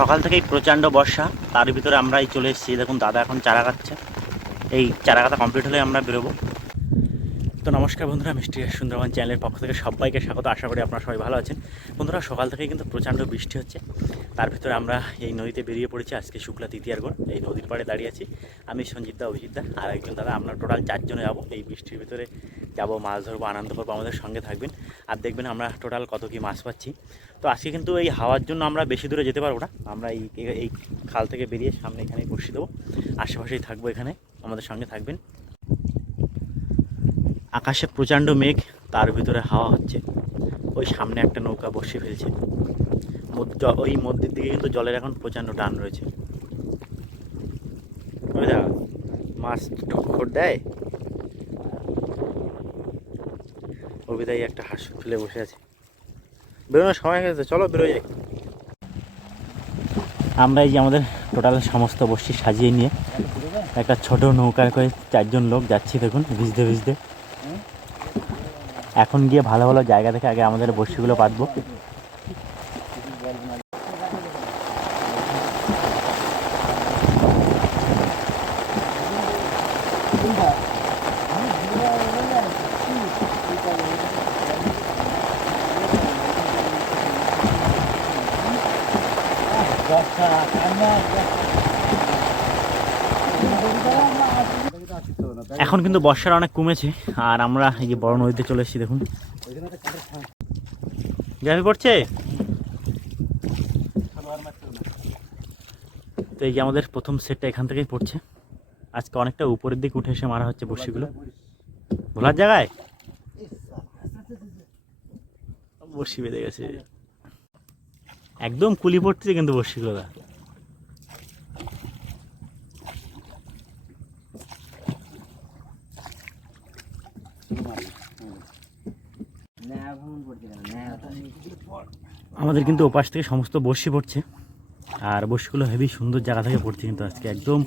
সকাল থেকেই প্রচণ্ড বর্ষা, তার ভিতরে আমরা এই চলে এসেছি। দেখুন, দাদা এখন চারা কাটছে। এই চারা কাটা কমপ্লিট হলে আমরা বেরোবো। তো নমস্কার বন্ধুরা, মিষ্টি সুন্দরবন চ্যানেলের পক্ষ থেকে সবাইকে স্বাগত। আশা করি আপনারা সবাই ভালো আছেন। বন্ধুরা, সকাল থেকেই কিন্তু প্রচণ্ড বৃষ্টি হচ্ছে। তার ভিতরে আমরা এই নদীতে বেরিয়ে পড়েছি। আজকে শুক্লা তৃতীয়ার গণ এই নদীর পাড়ে দাঁড়িয়ে আছি। আমি সঞ্জিত দা অভিজিৎ দা আর একজন দাদা। আমরা টোটাল চারজনে যাব। এই বৃষ্টির ভিতরে যাব, মাছ ধরবো, আনন্দ করব, আমাদের সঙ্গে থাকবেন। আর দেখবেন আমরা টোটাল কত কি মাছ পাচ্ছি। তো আজকে কিন্তু এই হাওয়ার জন্য আমরা বেশি দূরে যেতে পারব না। আমরা এই এই খাল থেকে বেরিয়ে সামনে এখানেই বসিয়ে দেবো। আশেপাশেই থাকব এখানে, আমাদের সঙ্গে থাকবেন। আকাশে প্রচণ্ড মেঘ, তার ভিতরে হাওয়া হচ্ছে। ওই সামনে একটা নৌকা বসিয়ে ফেলছে। ওই মধ্যের দিকে কিন্তু জলের এখন প্রচণ্ড টান রয়েছে। মাছ ঠোকর দেয়? অভিদাই একটা হাঁস তুলে বসে আছে। বেরোনোর সময় গেছে, চলো বেরোয় যাই। আমরা এই যে আমাদের টোটাল সমস্ত বস্তি সাজিয়ে নিয়ে একটা ছোট নৌকার করে চারজন লোক যাচ্ছি, দেখুন, ভিজতে ভিজতে। এখন গিয়ে ভালো ভালো জায়গা থেকে আগে আমাদের বস্তিগুলো পাতবো এখন কিন্তু বর্ষার অনেক কমেছে, আর আমরা এই যে বড় নদীতে চলে এসেছি, দেখুন। গ্রাফি পড়ছে? তো এই যে আমাদের প্রথম সেটটা এখান থেকেই পড়ছে। আজকে অনেকটা উপরের দিকে উঠে এসে মারা হচ্ছে বড়শিগুলো। ভোলার জায়গায়? বড়শি বেঁধে গেছে। একদম কুলি পড়তেছে কিন্তু বড়শিগুলো দা আমাদের কিন্তু ওপাশ থেকে সমস্ত বর্ষি পড়ছে। আর বর্ষিগুলো হেভি সুন্দর জায়গা থেকে পড়ছে কিন্তু আজকে। একদম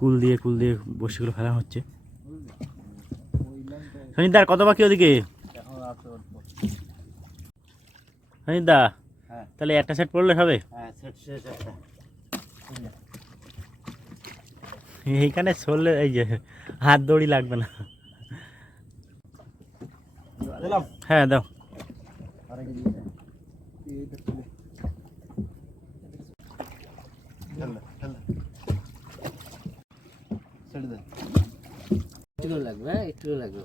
কুল দিয়ে কুল দিয়ে বর্ষিগুলো ফেলা হচ্ছে। সনিদার, কত বাকি ওদিকে? সনিদা হ্যাঁ। তাহলে একটা সেট পড়লে হবে? এইখানে চললে এই যে হাত দড়ি লাগবে না। হ্যাঁ দাও। একটু লাগবে হ্যাঁ একটু লাগবে।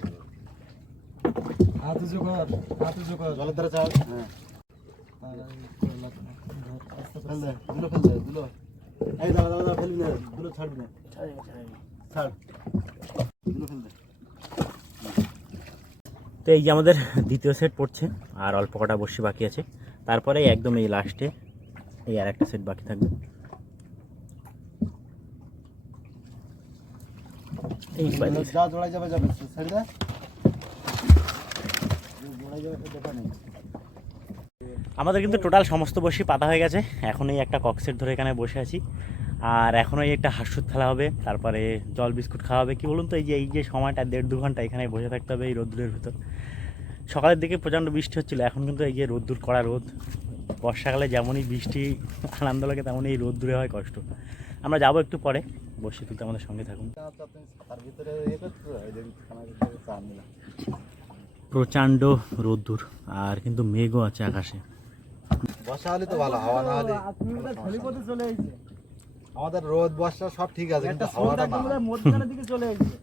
হাত উঁচু হাত উঁচু জলের ধারে চাল। হ্যাঁ। তো এই যে আমাদের দ্বিতীয় সেট পড়ছে, আর অল্প কটা বসে বাকি আছে। তারপরে একদম এই লাস্টে এই আর একটা সেট বাকি থাকবে। এই যা জোড়াই যাবে যাবে ছেড়ে যাবে দেখা নেই আমাদের কিন্তু টোটাল সমস্ত বসি পাতা হয়ে গেছে। এখন এই একটা ককসেট ধরে এখানে বসে আছি। আর এখন এই একটা হাঁসুদ খেলা হবে। তারপরে জল বিস্কুট খাওয়া হবে। কি বলুন তো, এই যে এই যে সময়টা, দেড় দু ঘণ্টা এখানে বসে থাকতে হবে এই রোদ্দুরের ভিতর। সকালের দিকে প্রচণ্ড বৃষ্টি হচ্ছিল। এখন কিন্তু এই যে রোদ্দুর করা রোদ, বর্ষাকালে যেমনই বৃষ্টি, আনন্দ লাগে, তেমনই এই রোদ্দুরে হয় কষ্ট। আমরা যাব একটু পরে। বসে তুলতে আমাদের সঙ্গে থাকুন। প্রচণ্ড রোদ্দুর আর কিন্তু মেঘও আছে আকাশে। বর্ষা হলে তো ভালো হাওয়া না হলে চলে এসেছে। আমাদের রোদ বর্ষা সব ঠিক আছে কিন্তু হাওয়াটা না মধ্যখানের দিকে চলে এসেছে।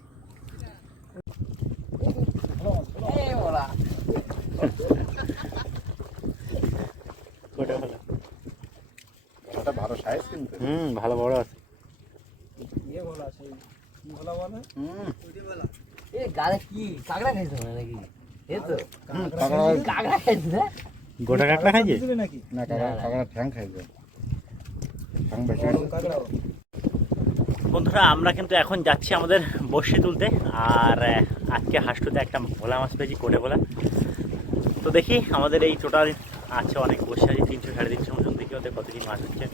ভালো সাইজ কিন্তু। হুম ভালো বড় আছে। ইয়ে বলা সেই কি বলা বলে? হুম। এ গালে কি? কাকড়া খাইছো নাকি? এই তো কাঁকড়া কাকড়া খাইছো না গোটা কাঁকড়া খাইছে? না কাঁকড়া কাঁকড়া ঠ্যাং খাইবে ঠ্যাং বেশি বন্ধুরা আমরা কিন্তু এখন যাচ্ছি আমাদের বর্ষি তুলতে। আর আজকে হাঁসটুতে একটা ভোলা মাছ পেয়েছি কোটে ভোলা। তো দেখি আমাদের এই টোটাল আছে অনেক বসে আছে তিনশো সাড়ে তিনশো মতন দেখি ওদের কত কি মাছ হচ্ছে।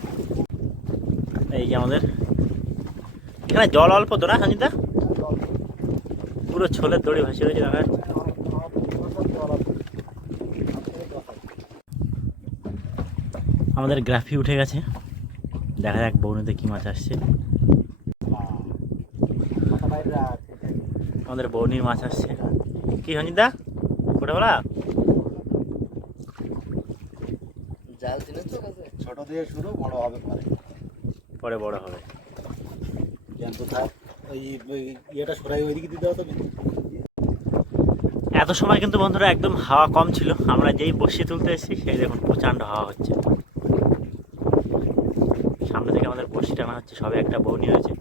এই যে আমাদের। এখানে জল অল্প তো না সঞ্জিতা? পুরো ছোলের দড়ি ভাসিয়ে রয়েছে দেখা আমাদের গ্রাফি উঠে গেছে। দেখা যাক বৌনিতে কি মাছ আসছে। আমাদের বৌনির মাছ আসছে। কি সঞ্জিদা ওটা বলা ছোট দিয়ে শুরু বড় হবে পরে। পরে বড় হবে। এত সময় কিন্তু বন্ধুরা একদম হাওয়া কম ছিল। আমরা যেই বসিয়ে তুলতে এসেছি সেই দেখুন প্রচণ্ড হাওয়া হচ্ছে সামনে বসি টানা হচ্ছে, সবে একটা বৌনি হয়েছে।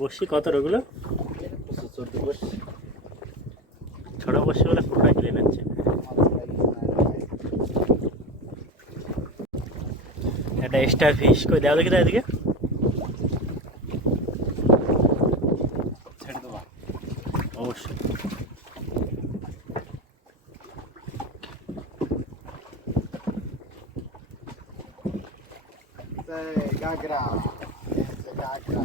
বসি কত ওগুলো ছোট বসি বলে পুরোটা কিনে নিচ্ছে? একটা স্টার ফিশ কই, দেওয়া দেখি তো এদিকে ছেড়ে দেবো অবশ্যই গাগরা গাগরা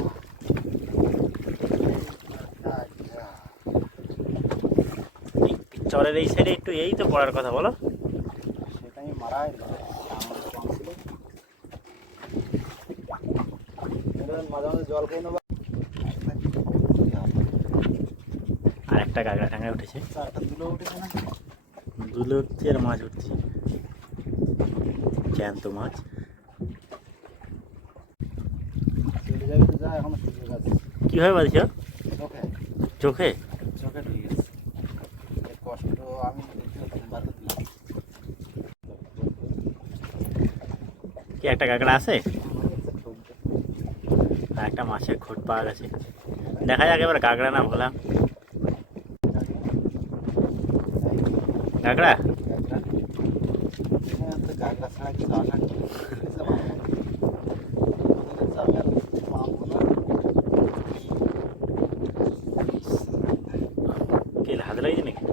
চরের এই সাইডে একটু এই তো পড়ার কথা বলো। সেটাই মাঝে মাঝে জল নেব আর একটা গাগরা টাঙায় উঠেছে। উঠেছে না দুলো উঠছে আর মাছ উঠছে। জ্যান্ত মাছ চলে যাবে তো যা এখন সুযোগ আছে কীভাবে বাঁধছ চোখে? চোখে চোখে কষ্ট আমি কি একটা গাগরা আছে? আর একটা মাছের খোট পাওয়া গেছে। দেখা যাক এবার গাগরা না ভোলা। গাগরা গাগরা ছাড়া কিছু আশা করি কি হাতে লাগছে নাকি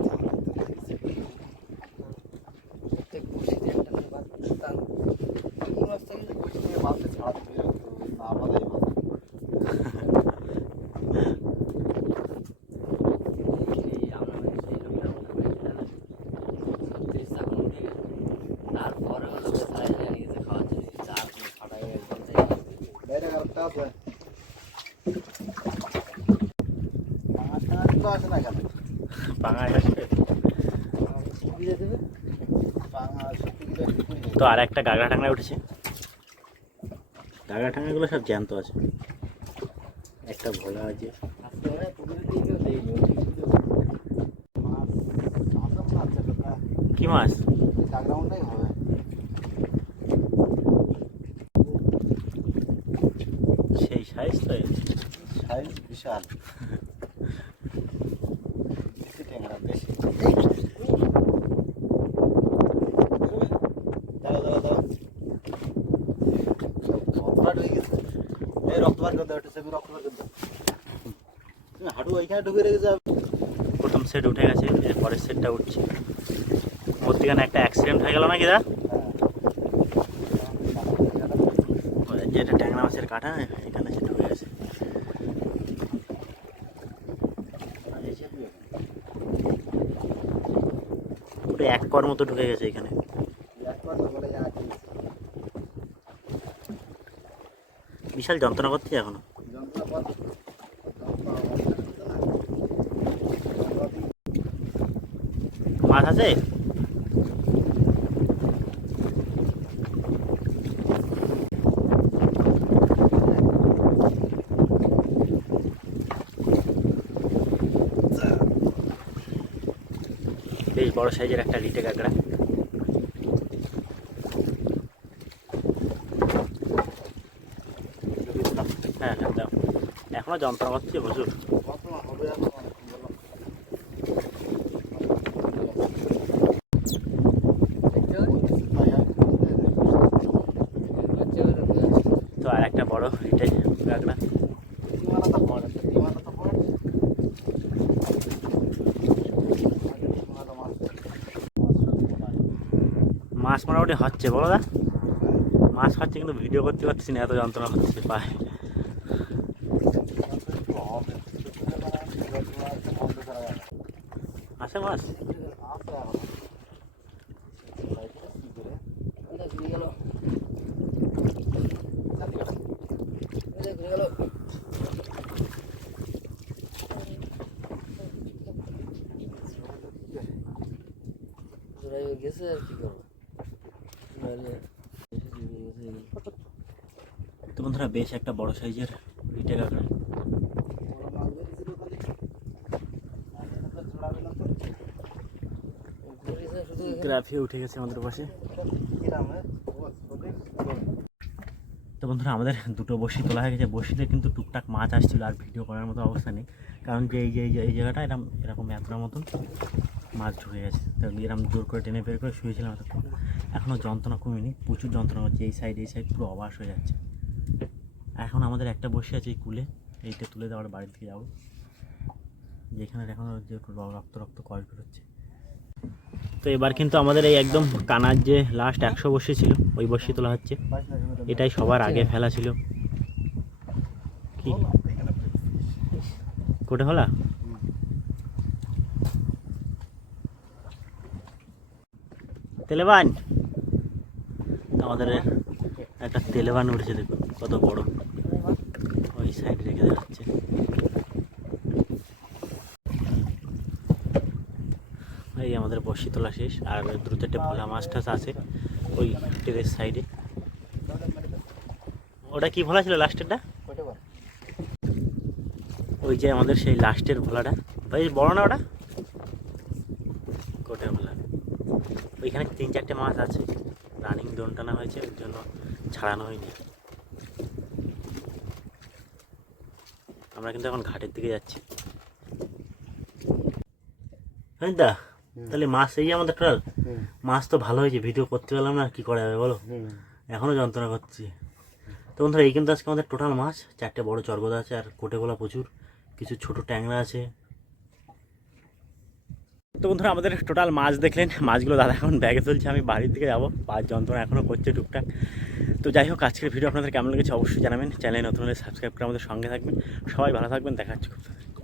প্রত্যেক বসিতে একটা করে বাদ দিতাম এই মাছটা কিন্তু এই আমরা সেই লোকটা ছত্রিশ চাকর উঠে গেছে তারপরে হলো কোথায় জানি গেছে খাওয়ার জন্য চার করে ফাটাই হয়ে গেছে আসবে তো আর একটা গাগরা টাংরা উঠেছে। গাগরা টাংরাগুলো সব জ্যান্ত আছে। একটা ভোলা আছে। কি মাছ? সেই সাইজ তো এই। বিশাল বেশি ট্যাংরা বেশি দাঁড়া দাঁড়া দাঁড়া রক্তপাত হয়ে গেছে এই রক্তপাত করতে একটু সেবি রক্তপাত করতে তুমি হাঁটু ওইখানে ঢুকে রেখে যাবে প্রথম সেট উঠে গেছে পরের সেটটা উঠছে। মধ্যিখানে একটা অ্যাক্সিডেন্ট হয়ে গেল নাকি দা? যেটা ট্যাংরা মাছের কাটা, এখানে সে ঢুকে গেছে। এক কর মতো ঢুকে গেছে এখানে। বিশাল যন্ত্রণা করছে এখনও। মাছ আছে? বেশ বড় সাইজের একটা লিটে কাঁকড়া হ্যাঁ হ্যাঁ দাও এখনও যন্ত্রণা করছে প্রচুর তো আর একটা বড় লিটে কাঁকড়া মাছ মোটামুটি হচ্ছে, বলো দা। মাছ হচ্ছে কিন্তু ভিডিও করতে পারছি না, এত যন্ত্রণা হচ্ছে পায়ে টুকটাক মাছ আছে এখন কি করে এটা ঘুরে গেল চারটি কাটা এটা ঘুরে গেল গেছে আর কি করব তো বন্ধুরা বেশ একটা বড় সাইজের ইটে কাঁকড়া। গ্রাফিয়ে উঠে গেছে আমাদের পাশে কিরাম হ্যাঁ তো বন্ধুরা, আমাদের দুটো বসি তোলা হয়ে গেছে। বসিতে কিন্তু টুকটাক মাছ আসছিল আর ভিডিও করার মতো অবস্থা নেই। কারণ যে এই যে, এই জায়গাটা এরকম এরকম এতটার মতন মাছ ঢুকে গেছে। তো এরকম জোর করে টেনে বের করে শুয়েছিলাম এতক্ষণ। এখনও যন্ত্রণা কমেনি, প্রচুর যন্ত্রণা হচ্ছে। এই সাইড এই সাইড পুরো অবাস হয়ে যাচ্ছে। এখন আমাদের একটা বসে আছে এই কুলে। এইটা তুলে দেওয়ার বাড়ির দিকে যাব। যেখানে এখনও যে রক্ত রক্ত কয় বেরোচ্ছে। তো এবার কিন্তু আমাদের এই একদম কানার যে লাস্ট একশো বসে ছিল ওই বসে তোলা হচ্ছে। এটাই সবার আগে ফেলা ছিল। কি? কোটে হলা? তেলেবান! আমাদের একটা তেলেবান উঠেছে দেখুন কত বড়। ওই সাইড রেখে যাচ্ছে এই আমাদের বসি তোলা শেষ আর দু চারটে ভোলা মাছ টাছ আছে ওই টেরের সাইডে। ওটা কি ভোলা ছিল লাস্টেরটা ওই যে আমাদের সেই লাস্টের ভোলাটা। ভাই, বড় না ওটা? কোটে ভোলা। ওইখানে তিন চারটে মাছ আছে। রানিং দোন টানা হয়েছে, ওই জন্য ছাড়ানো হয়নি। আমরা কিন্তু এখন ঘাটের দিকে যাচ্ছি। হ্যাঁ দা? তাহলে মাছ এই আমাদের টোটাল হুম। মাছ তো ভালো হয়েছে ভিডিও করতে পারলাম না আর কি করা যাবে বলো? এখনও যন্ত্রণা করছি। তো বন্ধুরা এই কিন্তু আজকে আমাদের টোটাল মাছ চারটে বড় চর্গদা আছে আর কোটে গোলা প্রচুর কিছু ছোট ট্যাংরা আছে। তো বন্ধুরা আমাদের টোটাল মাছ দেখলেন মাছগুলো দাদা এখন ব্যাগে তুলছে আমি বাড়ির দিকে যাব পাঁচ যন্ত্রণা এখনও করছে টুকটাক। তো যাই হোক আজকের ভিডিও আপনাদের কেমন লেগেছে অবশ্যই জানাবেন চ্যানেল নতুন হলে সাবস্ক্রাইব করে আমাদের সঙ্গে থাকবেন। সবাই ভালো থাকবেন দেখা হচ্ছে খুব তাড়াতাড়ি।